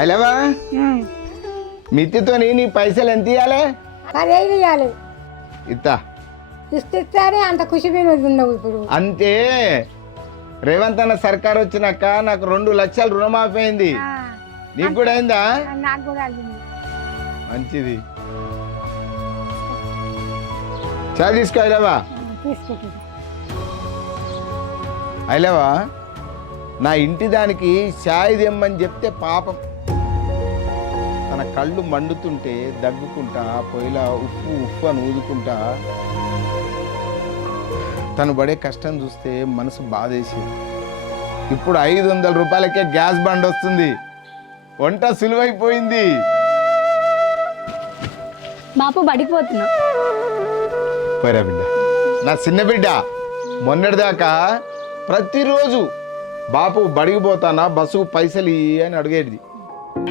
అలవా మిత్తితో నీ పైసలు ఎంత ఇవ్వాలి? 15 ఇవ్వాలి. ఇత్తా ఇస్తారే అంత ఖుషి ఉండవు ఇప్పుడు. అంతే. రేవంత్ అన్న సర్కార్ వచ్చినాక నాకు 2 లక్షలు రుణమాఫీ అయింది. నీకు కూడా అయిందా? నాకు కూడా అయింది. మంచిది. చాలు తీసుకో ఐలవా. తీసుకుంటుంది. ఐలవా, నా ఇంటి దానికి చాయ్ తెమ్మని చెప్తే పాపం తన కళ్ళు మండుతుంటే దగ్గుకుంటా పొయ్యిలా ఉప్పు ఉప్పు అని ఊదుకుంటా తను పడే కష్టం చూస్తే మనసు బాధేసింది. ఇప్పుడు 500 రూపాయలకే గ్యాస్ బండ్ వస్తుంది. వంట సులువైపోయింది. బాపు బడిపోతున్నా. పోరా బిడ్డ, నా చిన్న బిడ్డ. మొన్నటిదాకా ప్రతిరోజు బాపు బడికి పోతానా, బస్సుకు పైసలు ఇయ్యి అని అడిగేది.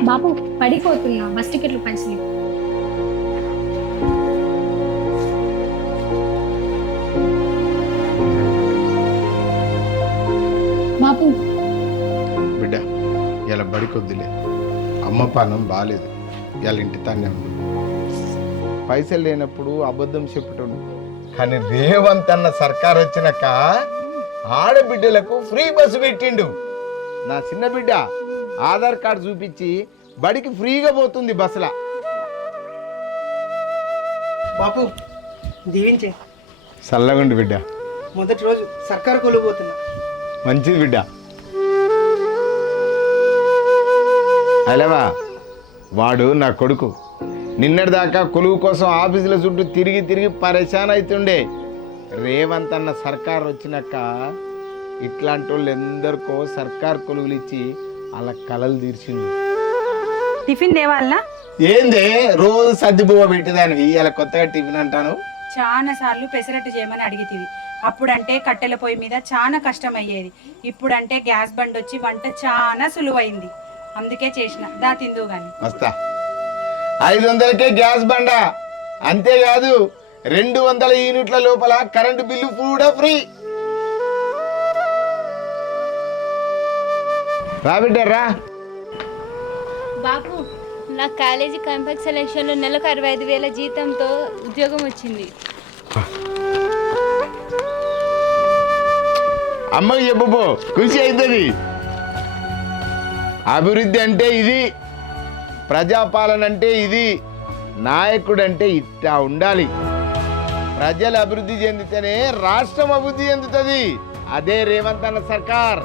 బాపు పడిపోతున్నా, బస్ టికెట్లు పైసలు. బాపు బిడ్డ ఇలా బడికి వద్దులే, అమ్మ పానం బాగాలేదు, ఇలా ఇంటి తానే ఉంది. పైసలు లేనప్పుడు అబద్ధం చెప్పటం. కానీ రేవంత్ అన్న సర్కార్ వచ్చినాక ఆడబిడ్డలకు ఫ్రీ బస్సు పెట్టిండు. నా చిన్న బిడ్డ ఆధార్ కార్డు చూపించి బడికి ఫ్రీగా పోతుంది బస్సులా. బాపు దీవించే. చల్లగుండు బిడ్డ. మొదటి రోజు సర్కారు కొలుగుతున్నా. మంచిది బిడ్డ. అలవా, వాడు నా కొడుకు. నిన్నటిదాకా కొలువు కోసం ఆఫీసుల చుట్టూ తిరిగి తిరిగి పరేషాన్ అవుతుండే. రేవంత్ అన్న సర్కార్ వచ్చినాక ఇట్లాంటి వాళ్ళు ఎందరికో సర్కార్ కొలువులు ఇచ్చి అలా కలలు తీర్చింది. టిఫిన్ దేవాలనా? ఏందే రోజు సర్దిబువ్వ పెట్టేదానివి, ఇలా కొత్తగా టిఫిన్ అంటాను. చాలా సార్లు పెసరట్టు చేయమని అడిగితివి. అప్పుడంటే కట్టెల పొయ్యి మీద చాలా కష్టం అయ్యేది. ఇప్పుడంటే గ్యాస్ బండ్ వచ్చి వంట చాలా సులువైంది. అందుకే చేసిన దా తిందు గాని. వస్తా. 500కే గ్యాస్ బండ. అంతేకాదు 200 యూనిట్ల లోపల కరెంటు బిల్లు కూడా ఫ్రీ. రా బిడ్డ రా. బాపు, నా కాలేజీ క్యాంపస్ సెలక్షన్లో నెలకు 65,000 జీతంతో ఉద్యోగం వచ్చింది. అమ్మకి చెప్పు, ఖుషి అవుతుంది. అభివృద్ధి అంటే ఇది, ప్రజాపాలన అంటే ఇది, నాయకుడు అంటే ఇట్లా ఉండాలి. ప్రజలు అభివృద్ధి చెందితేనే రాష్ట్రం అభివృద్ధి చెందుతుంది. అదే రేవంత్ అన్న సర్కార్.